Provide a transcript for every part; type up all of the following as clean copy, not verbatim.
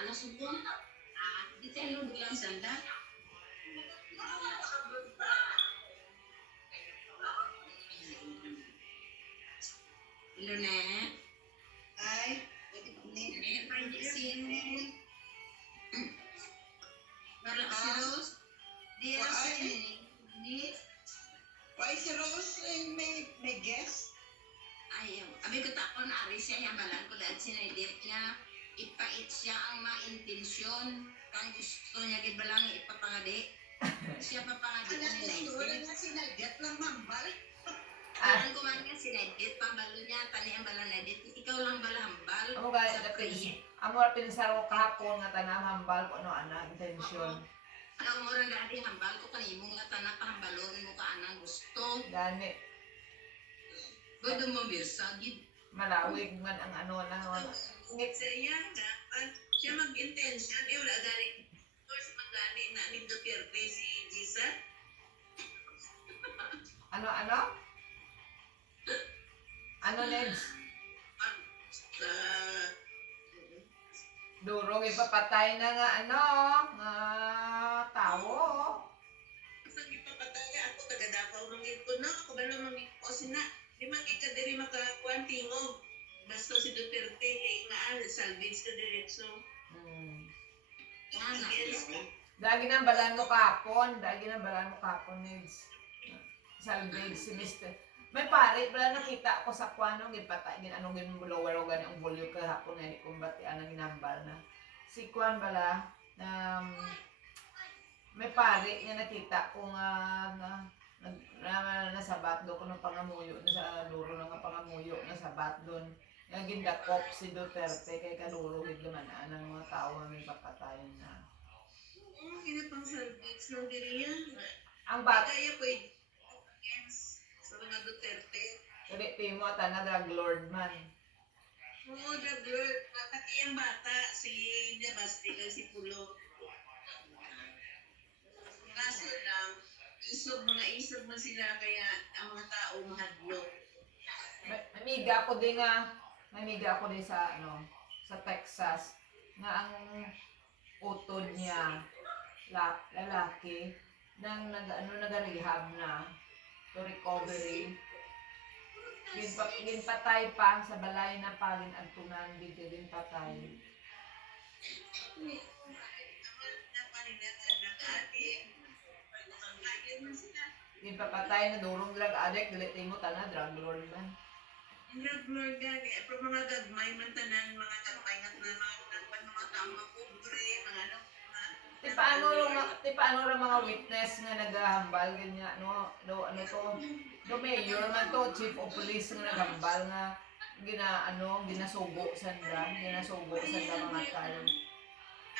ano subong. Di tayo bilang sanda. Hello, Net. Ay, Net, pwede si Wala si Rose. Di why si Rose may guest? Ay, abi ko takon ari siya balan ko dahil sinedit niya ipait siya ang maintensyon kang gusto niya gibalang ipapangadi. Siya papangadi Anak ni gusto wala Naidit. nga sinagat lang mambal. Alam ko man nga si Naidit, pambalo niya, tani ang bala Naidit. Ikaw lang bala hambal. Amo gani na amo ra pinsaro kahapon nga tanang hambal ko ano ana intensyon. Ang mura dati hambal ko kanimo nga tanan pahambalon mo ka anang gusto. Gani Godo mo birsa gid. malawig man ang ano na Ngit sa iya nga, siya mag-intention, wala gani. Of course, magani na ni Duterte si Jesus. ano Neds durong ipapatay na nga nga tao. Sa gipapataya ako taga Davao mangit ko na, ako bala mangit ko sina. Di man ika diri makakuan tingog. Basta si Duterte nga salvage ka diretso. Dagi nang balan mo kahapon Neds. Salvage si Mr. May pare, wala nakita ko sa kwanong gipatay gin anong gin blower o gani ang bulyo kahapon nga kung bati anang ginambal na. Si Kwan bala may pare nga nakita ko nga nasabat do ko ng pangamuyo na sa luro ng pangamuyo nasabat doon. Nga gindakop si Duterte kay kaduro gid naman ang mga tao nga may papatay na. Kinapang salvage ng diri yan. Ang bata Kaya pwede sa mga Duterte. Kaya timo na drug lord man. Oo, the blur. Pati yung bata, si Dabasti, si Pulo. Kaso lang, mga isog man sila kaya ang mga tao mahadlok. Amiga ko din sa sa Texas nga ang utod niya lalaki nang nag-rehab na to recovery. Ginpatay pa sa balay na palin agtunan din patay. Ginpapatay na durong drug addict dili mo tana drug lord man. Drug lord gani, pero mga gagmay man tanan mga gagmay nga mga tao pobre, mga ano. Ti paano ra mga witness nga naghahambal ganyan ano to mayor man to chief of police nga naghambal nga ginasubo sanda mga tao.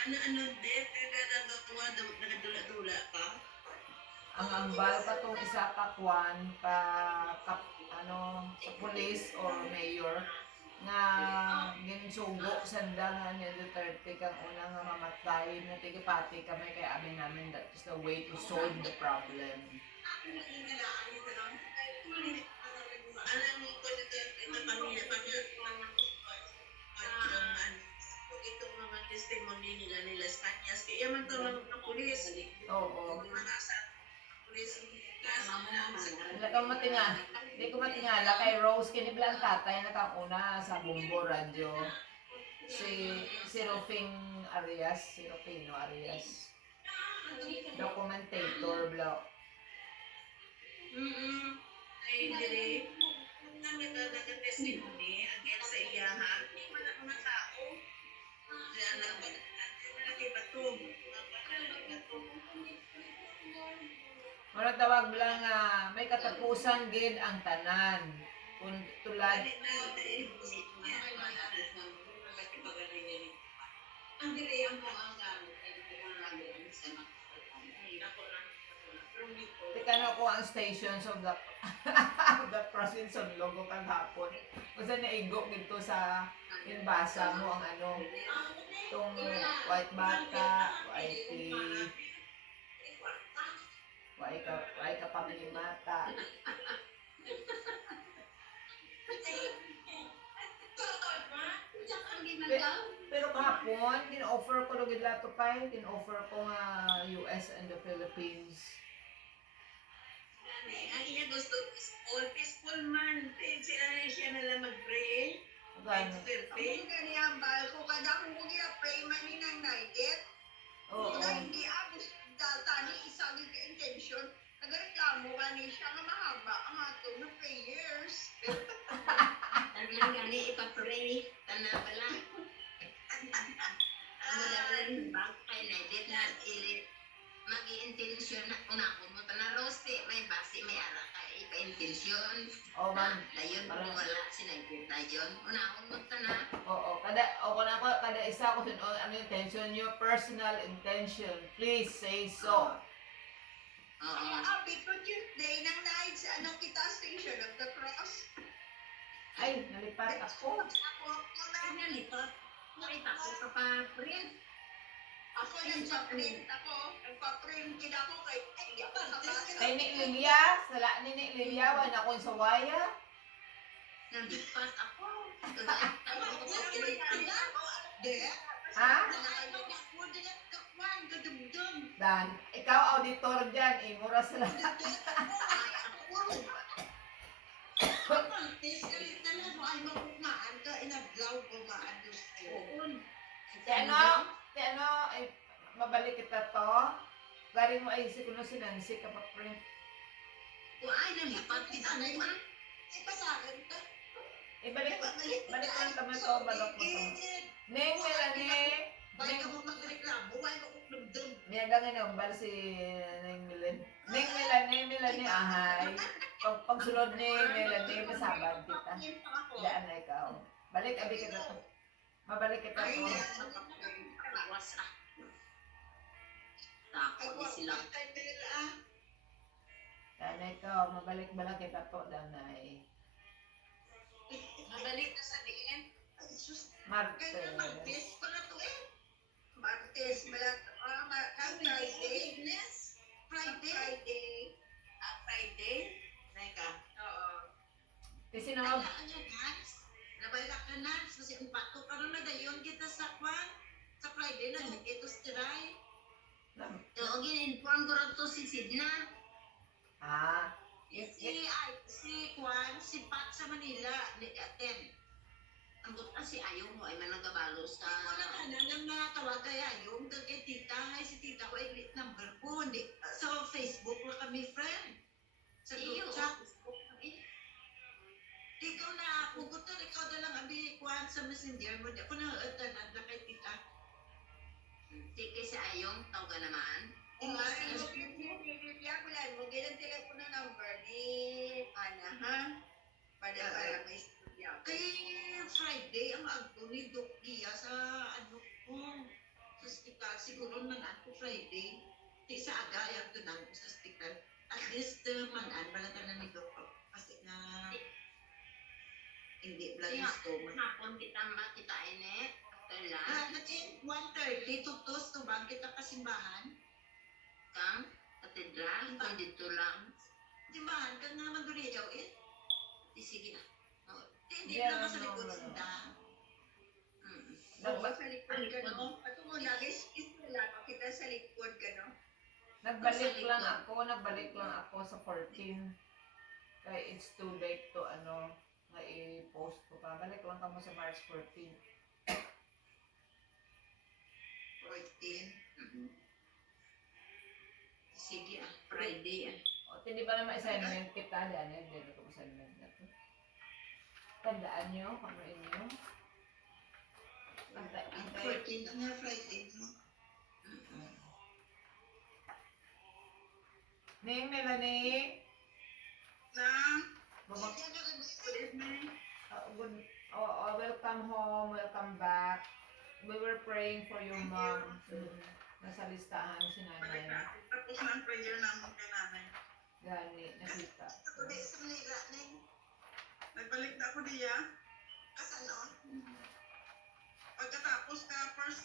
Ano det nagagawa nagadula-dula ka. Ang hambal pa tong isa ka kwan sa police or mayor nga ginsugo sanda nga ni Duterte kang una nga mamatay na tigapati kami kay amin namin that is the way to solve the problem. Alam mo ko na pamilya itong mga testimony nila sa kanyas kaya man ito ng pulis. Oo. Mga sa pulis Hindi ko matingala kay Rose kiniblang tatay na kang una sa Bumbo Radio. Si Rufino Arias. Documentator blog. Ay dire kami nagka-testimony against sa iyahan. Hindi man ang mga tao. Diyan lang ba? Nakibatog. Murag tawag lang may katapusan gid ang tanan. Kung tulad Ang dire ang mga gamit ay kumangagin sa mga tikano ko ang stations of the the province of Logo kahapon. Kung saan naigo dito sa inbasa mo ang itong white bata, white ka pamilimata. Pero pero kahapon, tin-offer ko lugid lato pa, tin-offer ko nga US and the Philippines. Ang iya gusto, peaceful man. Siya na lang mag-pray. Gani. Duterte. Gani ang bal ko kada kung kung pray man ni nang naiget. Oo. Hindi abot data ni isa gyud ka intention. Nagreklamo ka ni siya nga mahaba ang ato na prayers. Tanang gani ipapray. Tana pala. Mula rin bang kay Nadet na mag-i-intensyon na unakon mo na roste. May basi, may ara ka ipa-intensyon. Oh, man. Dayon kung wala sinagot na yun. Unakon mo na. Oo, kada isa ko ano yung intention nyo, personal intention. Please say so. Oo. Abi ko Tuesday nang night sa ano kita Station of the Cross. Ay, nalipat ako. Ako Ay, nalipat. Nakita ko ka pa, friend. Ako nagpa-print ako. Nagpa-print din ako kay ay ako sa basa. Kay Nick Lilia, sala ni Nick Lilia, wala akong sawaya. Nalipat ako. Ha? Dan, ikaw auditor dyan, mura sila. Ti ano, ay, mabalik kita to. Galing mo ay kuno si Nancy kapag print. Ay, nalipat. Kita na yun. Ibalik ko lang kami to, balok mo to. Neng Melanie, niya lang inumbal si Neng Melanie. Neng Melanie, ahay. Pagsulod ni Melanie, masabad kita. Daan na ikaw. Balik, abi kita to. Mabalik kita to. Tawas ah. Takot sila. Daan na ikaw, mabalik kita to, daan na eh. Mabalik na sa diin. Marte. Martes, Friday. Friday. Neka. Oo. Kasi na, Nabala ka na. Kasi umpato ka rin na dayon kita sa kwan. Sa Friday na ito stiray. Oo, gin-inform ko rin to si Sidna. Si Kwan, si Pat sa Manila, attend. Ang gusto si Ayong mo ay managabalo sa... Wala ka na lang natawag kay Ayong. Kay tita, ay si tita ko ay number ko. Sa Facebook lang kami friend. Sa group chat. Ikaw na, pugot na, ikaw na lang abi Kwan sa messenger mo. Di ako na kay tita. Sige si Ayong, tawag ka naman. Yakulan mo, ganang telepono number ni Ana, ha? Para may istorya. Kay Friday, ang agto ni Doc Gia sa ano ko. Sa hospital, siguro man ako Friday. Di sa aga, yung tunan ko sa hospital. At least, man-an, balatan na ni Doc. Kasi nga, hindi blood stomach. Hapon kita makitain eh. After lunch. 1:30, tutos, tubang kita kasimbahan. Kang, katedral, kung dito lang. Simbahan, kang naman doon yaw eh. Di sige na. Hindi Yeah, naman sa no, likod no. sinda. Dapat sa likod ka, no? At mo, nag-isla kita sa likod ka, no? nagbalik lang ako sa 14. Kaya it's too late to ano, nga i-post ko pa. Balik lang kamo sa March 14. 14. Sige ah, Friday ah. O, hindi ba naman assignment kita? Dahil dito ko assignment na to. Tandaan nyo, kamuin nyo. Ang Antay. 14 nga Friday, no? Ning Melanie. Bumag- welcome home, welcome back. We were praying for your mom. Nasa listahan si nanay. Tapos na ang prayer namin kay nanay. Gani, nakita. Nagbalik na ako diya. Pagkatapos ka, first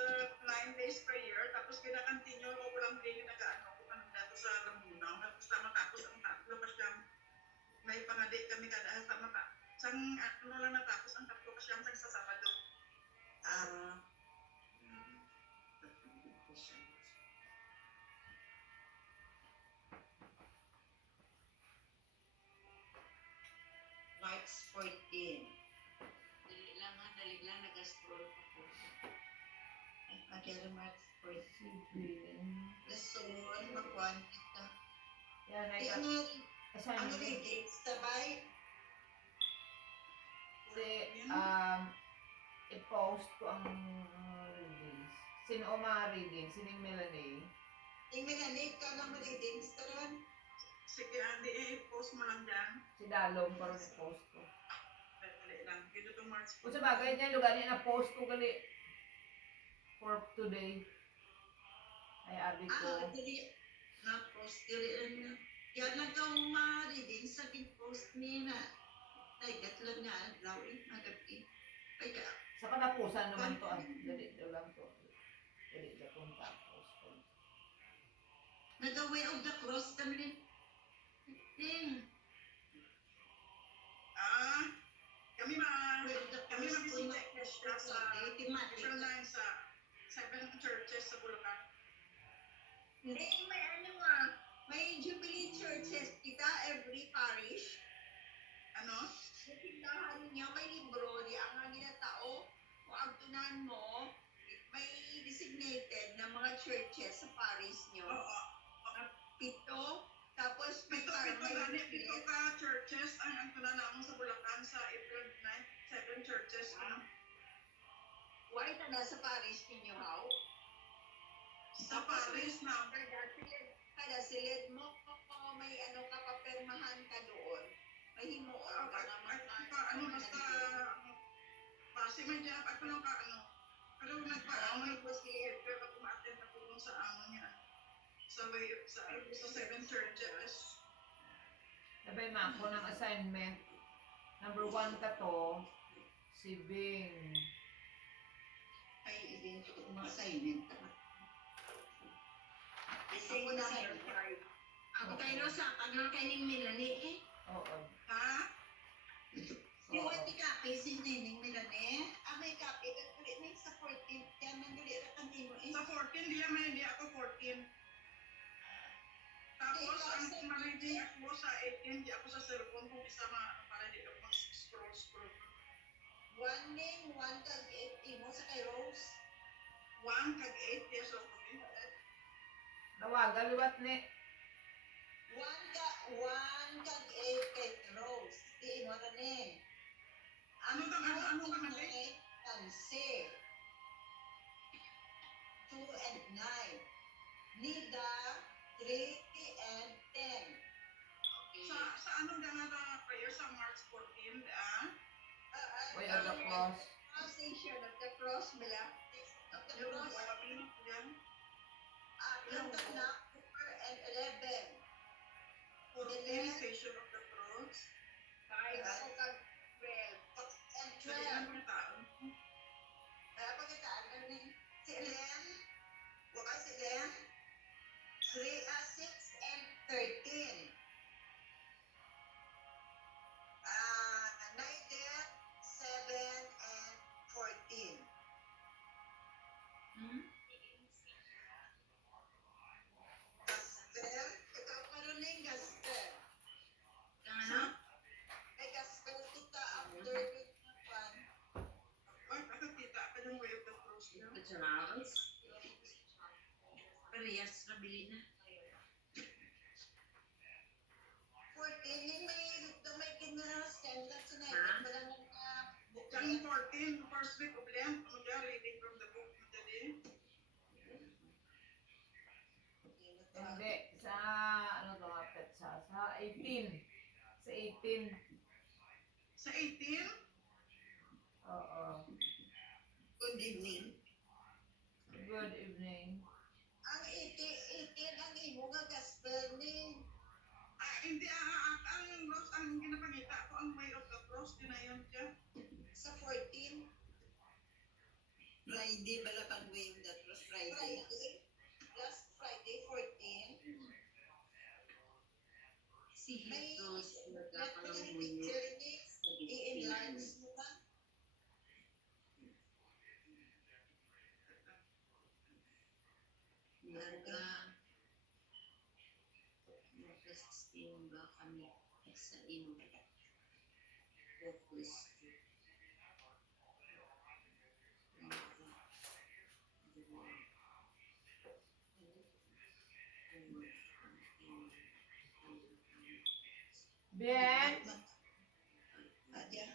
9 days prayer, tapos kina-continue ko walang day nag-ano ko kami dito sa Laguna. Tapos matapos ang tatlo pa siyang may pangadi kami kada sa mata. Sang ano lang natapos ang tatlo siyang sa Sabado. Ah, March 14. Dali lang, nag-scroll ako. Agad March 14. Sibing. Lesson, makuha kita. Yan, ay Kaya nga, ang assignment. reading, sabay. I-post ko ang readings. Sino o mga readings? Sino yung Melanie? Yung minanit ka na readings taron. Sige, Andy, i-post mo lang dyan. Si Dalong para i-post ko. Dali lang. Dito to March Kung sa bagay niya, lugar niya na-post ko gali for today. Ay, abi ko. Dili. Na-post, dili lang na. Yan lang kang ma-reading sa post niya na. Ay, gatlan nga, lawin, magabi. Ay, ka. Sa kanapusan naman to. Dali lang to. Dali lang kung tapos ko. Nag-away of the cross kami rin. Kami mag-bisita siya sa National Line sa 7 churches sa Bulacan. Hindi, may Jubilee churches kita every parish. Ano? Tindahan niya, may libro, di ang nga ginatao, kung agtunan mo, may designated na mga churches sa parish niyo. Oo. 7, tapos may Pito ka churches ang tula namin sa Bulacan sa April 9, 7 churches. Why na nasa parish ninyo, how? Sa Paris na Kada silid mo, may ano ka, papirmahan ka doon. May himuon ka na basta pasi may job ako lang ka pero nagpa-ano ko si April pag umattend ako dun sa niya sa 7 churches. Sabay ma ako ng assignment. Number 1 ka to. Si Bing. ay ibig ko mga assignment. Kasi Ako na number 5. ako kayo Rosa, tagal kayo ng Melanie eh. Oo. Ha? Di what the copy si Nining Melanie? May copy ka dili na sa 14 yan nang dili ra kanimo eh. Sa 14 di ako 14. Tapos ang ma-reading ako sa 18 di ako sa cellphone kung isama para di ako scroll. 1 name, 1 kag 8 mo sa kay Rose. 1 kag 8 years old ko. Nawagal liwat ni. 1 kag 8 kay Rose. Di mo na ni. Ano ka mali? Tanse. 2 and 9. Nida, 3 and 10. Sa ano na nga prayer sa March 14 Way of the cross. Station of the cross, Mila. Of the yung cross. yan. Ilang na, 4 and 11. 14 Station of the Cross. 5 and 12. And Dali lang 12. yung tao. Pagkataan na ni si Ellen. Waka si Ellen. 6 and 13. Naiden, 7 and 14. Gospel. Ito karon na yung gospel. Ano? May gospel kita after the one. Ay, nakakita ka ng way of the cross niya. Sa Charles? Parehas na bili na. 14, yung may kinasend sa Ha? natin. Malamang John 14, first week of Lent, reading from the book of the day. Hindi. Sa ano to nga petsa? Sa 18. Sa 18. Sa 18, Oo. Good evening. Good evening. Ang 18 ang imo nga gospel ni hindi ang ginapangita ko ang way of the cross, dinayon siya. sa 14. Friday, Balapan Way, that was Friday. Last Friday, 14. Si May Jesus, picture nagkakaroon mo ni i-enlarge mo ba? yoga. Mag-resting ba kami sa imo? Focus. Bien. Adya.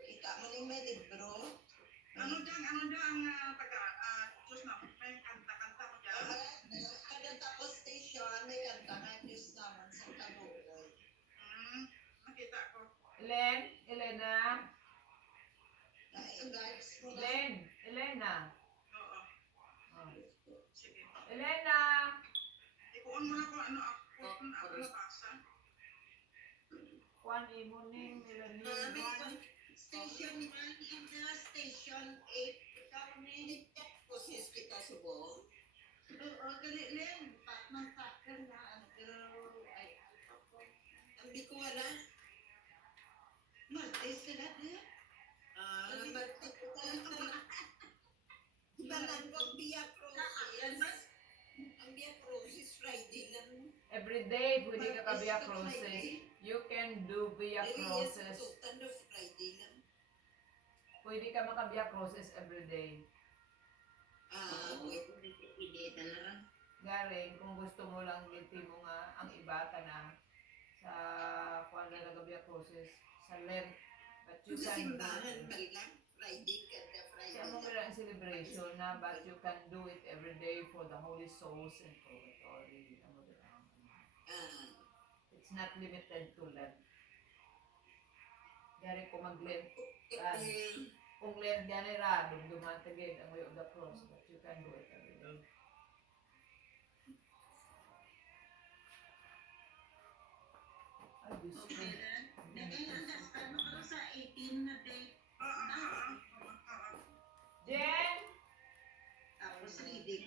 Ika mo ning may libro. Ano dyan ang Diyos na, may kanta-kanta ko dyan. Kada tapos station, may kantangan Diyos naman sa kaluoy. Nakita ko. Elena. Guards mo na. Elena. Oo, Oh. sige. Elena. Ikuon mo na kung ano ako nabasa. Kuan imo ning May Elena. station 1 and station 8. Ikaw ni Kusis kita subo. Oo, gali Len. Patman takan na ang girl. Ay, Ang di ko wala. Martes ka na din. Barte ko ka. Banan ko ang Via Crucis. Ang Via Crucis Friday lang. Every day pwede ka ka via crosses. You can do via crosses. Tutan of Friday lang. Pwede ka maka via crosses every day. Wait. Hindi talaga. Galing kung gusto mo lang ngiti mo nga ang iba ka na sa kuan na naga via crosses sa Lent. But you Sa can do simbahan it. ba lang? Friday kada Friday Siya mo lang. kailangan celebration na but you can do it every day for the holy souls and purgatory. Ano ba lang? It's not limited to Lent. Gari ko mag-Lent. Kung Lent gani ra, dumduman tagig ang way of the cross. But you can do it every day. Ay, Diyos ko. Okay, Len. Nag-understand mo ka sa 18 na date. Jen! Tapos reading.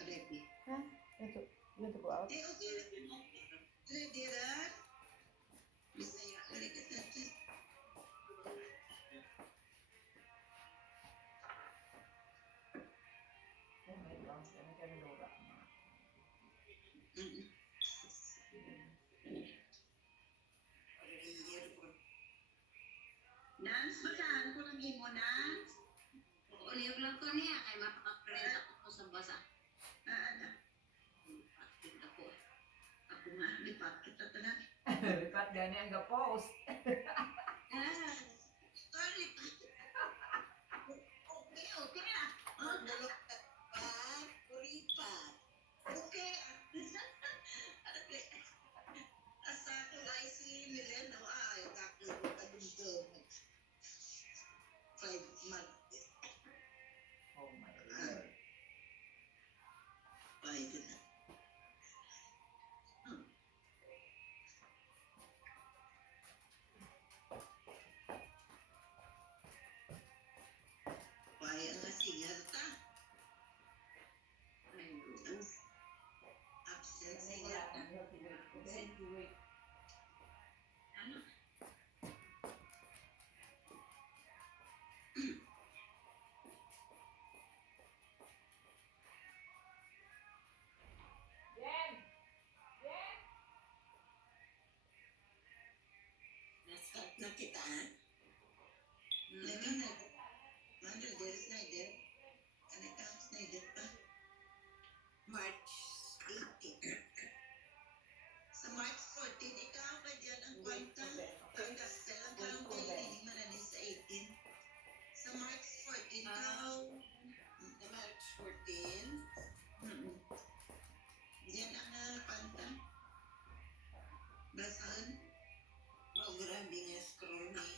Ready. Ito ko out. Okay. Ready ra? Bisaya ka rin kasi. Oh my God, kami kami lura. Nance, basahan ko ng imo, Nance. Uliw lang ko niya, kay mapaka-friend ako sa basa. Pakit ako. Ako nga, lipakit na ito na. Lipat gani ang ga-post. Sorry. Okay na. Magdalok pa, kuripat. Okay. Asa ko ay si Milen o kakil ko ka dito. 5 months. Oh my God. Pwede na. Paya nga singer ta. Absent singer ta. Ano? Jen! Jen! Nastart na kita, ha? Lagi na. Mother, there's Snyder. Ano ka, Snyder pa? March 18. Sa March 14, ikaw ba dyan ang kwanta? Ang kastel ang karang training mananin sa 18. Sa March 14, ikaw. Sa March 14. Diyan ang kwanta. Basahan. Grabe nga scroll ni.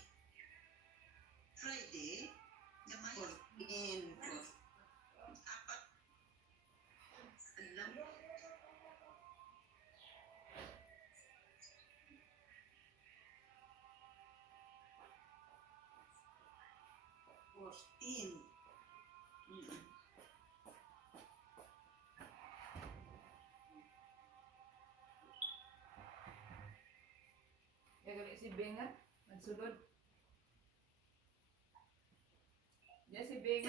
Friday. Naman. 14. Apat. Alam. Gali si Bing ha? Magsulod. Yan si Bing.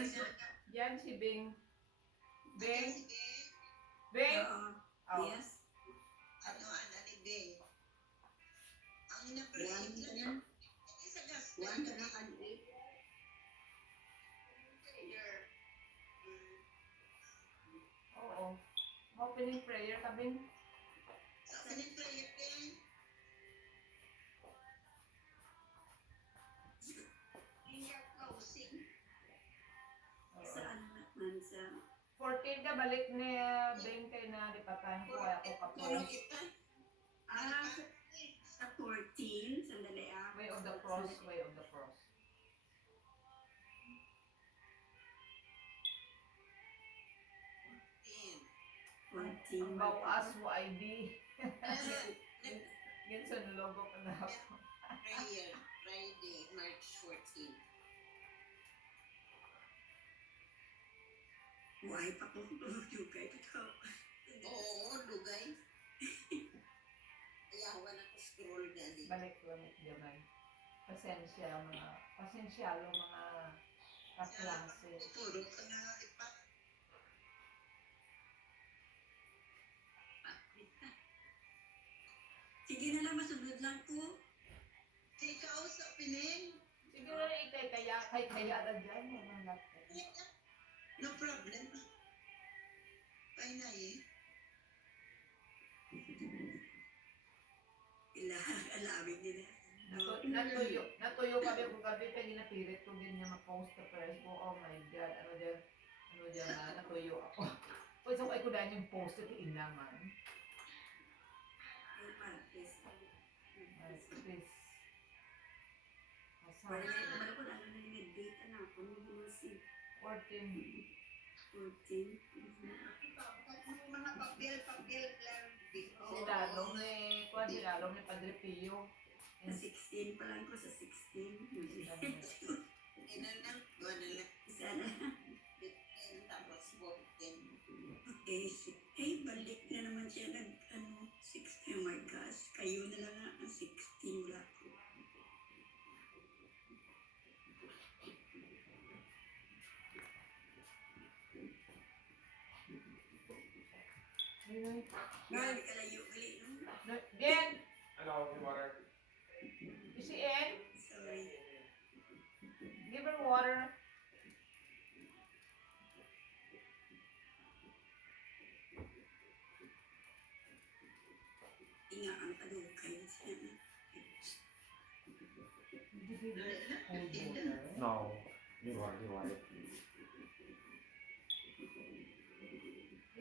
Yan si Bing. Beng, Sige. Beng. Oo. Oh. Yes. Ano, ni Beng? Ang One na-create ka lang. na. Sa gas. One ka na kan-8. Oo. Opening prayer ka, Beng. Sa prayer din. Prayer closing. Saan naman sa 14 ka balik ni Beng kay na lipatan ko ay ako Tulog ka-post. kita. sa 14, sandali ah. Way of the cross, way of the cross. Ang 14. bawas mo ID. Yan sa logo ka na ako. Prayer. Friday, March 14. Buhay pa ko tulog kay ito. Oo, lugay. Ayawan ako scroll gali. Balik naman. Pasensyalo mga kaklase. Puro ka na ipat. Sige na lang, masunod lang ko. Ikaw sa pinin. Siguro na ikay kaya na dyan. Mga laptop. No problem. Ay na eh. Ilang alawin nila. Natuyo kami kung gabi kaya ginapilit ko ganyan mag-post sa Facebook. Oh my God, ano dyan na, natuyo ako. Pwede ko ay kudahan yung post ito inaman. Ay, Martes. Ay, please. Wala Masama. na ko ano na yung date na ako. Hindi si 14. 14. Mga papel lang. Sinalong ni Padre Pio. Sa 16 pa lang ko, sa 16. Inanang, wala lang. Isa na. 15, tapos 14. Okay, balik na naman siya nag, 16. Oh my gosh, kayo na lang ang 16 wala ko. Grabe ka layo, gali, no? Then, Hello, water. you see Ann? Sorry. Give her water. Inga ang kadukay siya na. No, you water.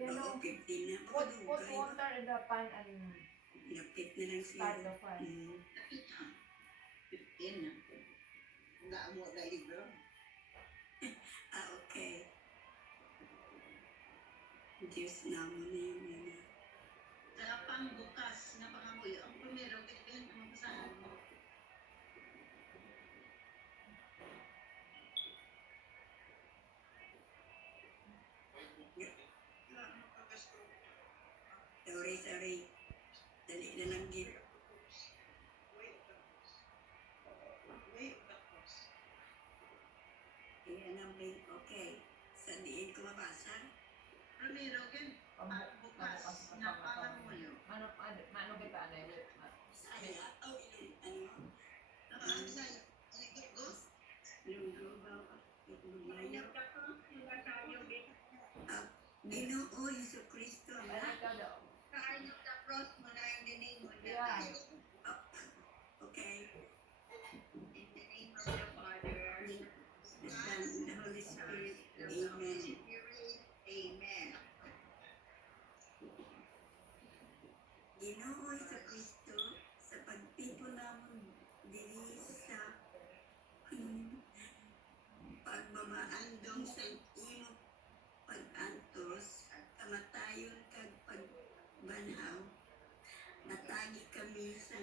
You know, Oo, 15 na. put Kadukay. water in the pan and Pinapit na lang siya. start the pan. 15 na. Nga mo na libro. Okay. Diyos naman na yung mga. Sa pangbukas na pangamoy, ang primero, kailangan ang masahan mo. Sorry. Dali na lang din. Kaya namin, okay. Sa diin ko mabasa. Primero, pangbukas na pangamoy. Mano kita na yun? Saya, ano? Ang sa'yo. Go. Lunggo ba? Ginoo Yesu Kristo. Ay, ikaw daw. Saan yung cross mo na yung dinig mo na Yeah. tayo. Okay. In the name of the Father, The Son, and the Holy Spirit. Amen. Amen. Ginoo Yesu Kristo, sa pagtipon namon diri sa pagmamaandong sa imo pag-antos, kamatayon kag pagbanhaw, natagi kami sa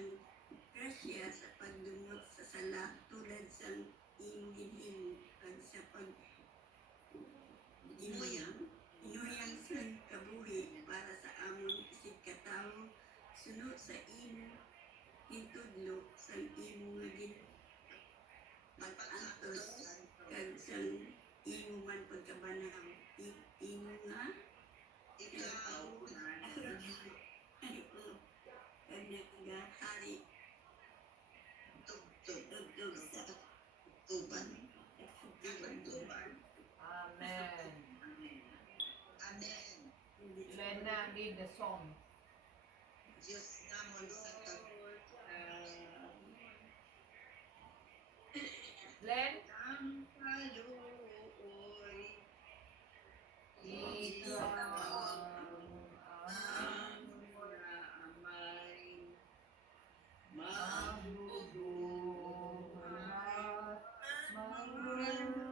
grasya sa pagdumot sa sala tulad sa imo ginhimo kag sa pag inuyang sa kabuhi para sa amon isig katawo Lena, lead the song. Diyos namon sa Len, ang kaluoy. ikaw ang Amay. magbubuhat, magbubuhat.